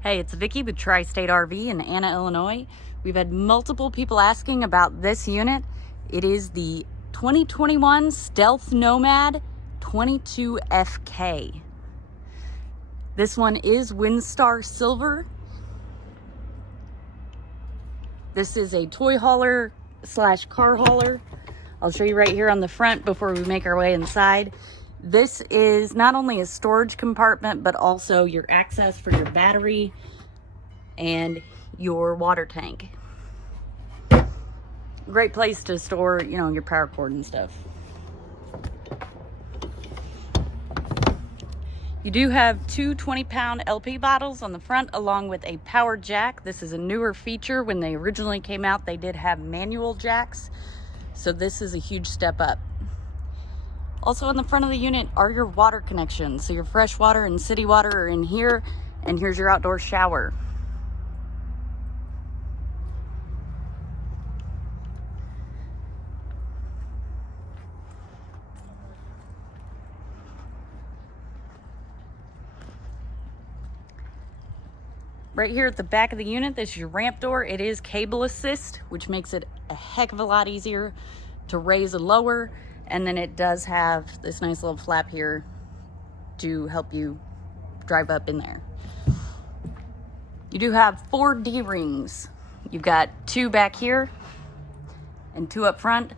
Hey, it's Vicky with Tri-State RV in Anna, Illinois. We've had multiple people asking about this unit. It is the 2021 Stealth Nomad 22FK. This one is Windstar Silver. This is a toy hauler slash car hauler. I'll show you right here on the front before we make our way inside. This is not only a storage compartment, but also your access for your battery and your water tank. Great place to store, your power cord and stuff. You do have two 20-pound LP bottles on the front along with a power jack. This is a newer feature. When they originally came out, they did have manual jacks. So this is a huge step up. Also on the front of the unit are your water connections. So your fresh water and city water are in here, and here's your outdoor shower. Right here at the back of the unit, this is your ramp door. It is cable assist, which makes it a heck of a lot easier to raise and lower. And then it does have this nice little flap here to help you drive up in there. You do have 4 D-rings. You've got 2 back here and 2 up front.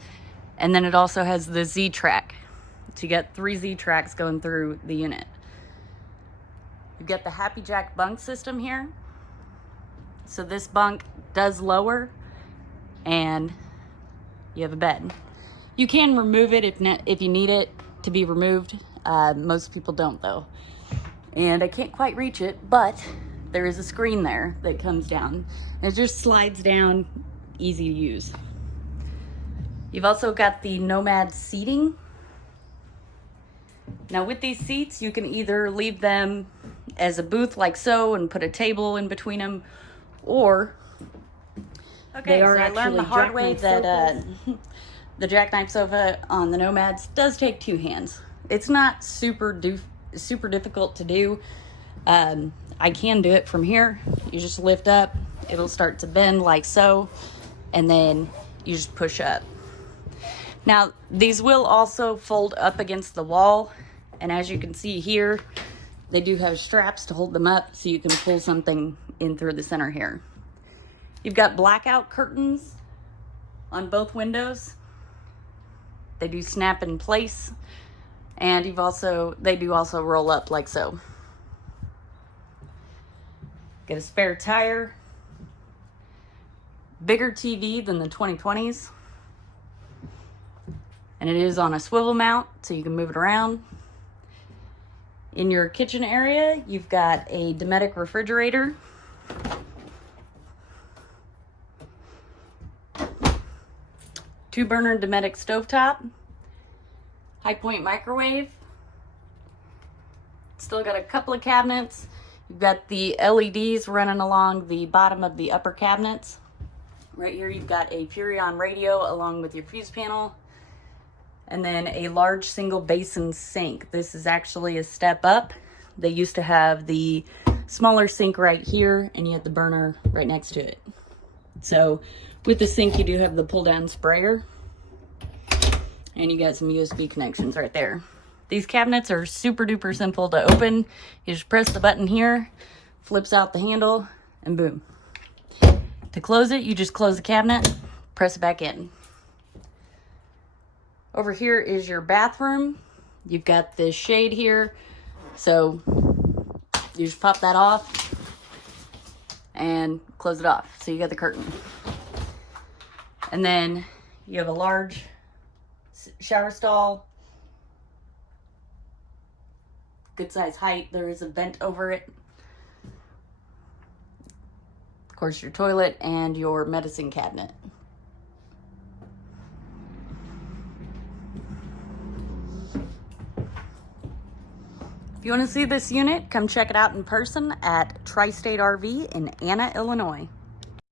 And then it also has the Z-track. So you got 3 Z-tracks going through the unit. You've got the Happy Jack bunk system here. So this bunk does lower and you have a bed. You can remove it if you need it to be removed. Most people don't though. And I can't quite reach it, but there is a screen there that comes down. And it just slides down, easy to use. You've also got the Nomad Seating. Now with these seats, you can either leave them as a booth like so and put a table in between them, or they are actually, I learned the hard way that the Jackknife Sofa on the Nomads does take 2 hands. It's not super difficult to do. I can do it from here. You just lift up, it'll start to bend like so, and then you just push up. Now, these will also fold up against the wall, and as you can see here, they do have straps to hold them up so you can pull something in through the center here. You've got blackout curtains on both windows. They do snap in place, and they do also roll up like so. Get a spare tire, bigger TV than the 2020s, and it is on a swivel mount so you can move it around. In your kitchen area, you've got a Dynamax refrigerator, two-burner Dynamax stovetop, high point microwave. Still got a couple of cabinets. You've got the LEDs running along the bottom of the upper cabinets. Right here you've got a Furrion radio along with your fuse panel, and then a large single basin sink. This is actually a step up. They used to have the smaller sink right here, and you had the burner right next to it. So with the sink, you do have the pull-down sprayer, and you got some USB connections right there. These cabinets are super duper simple to open. You just press the button here, flips out the handle, and boom. To close it, you just close the cabinet, press it back in. Over here is your bathroom. You've got this shade here, so you just pop that off and close it off. So you got the curtain. And then you have a large shower stall. Good size height. There is a vent over it. Of course, your toilet and your medicine cabinet. If you want to see this unit, come check it out in person at Tri-State RV in Anna, Illinois.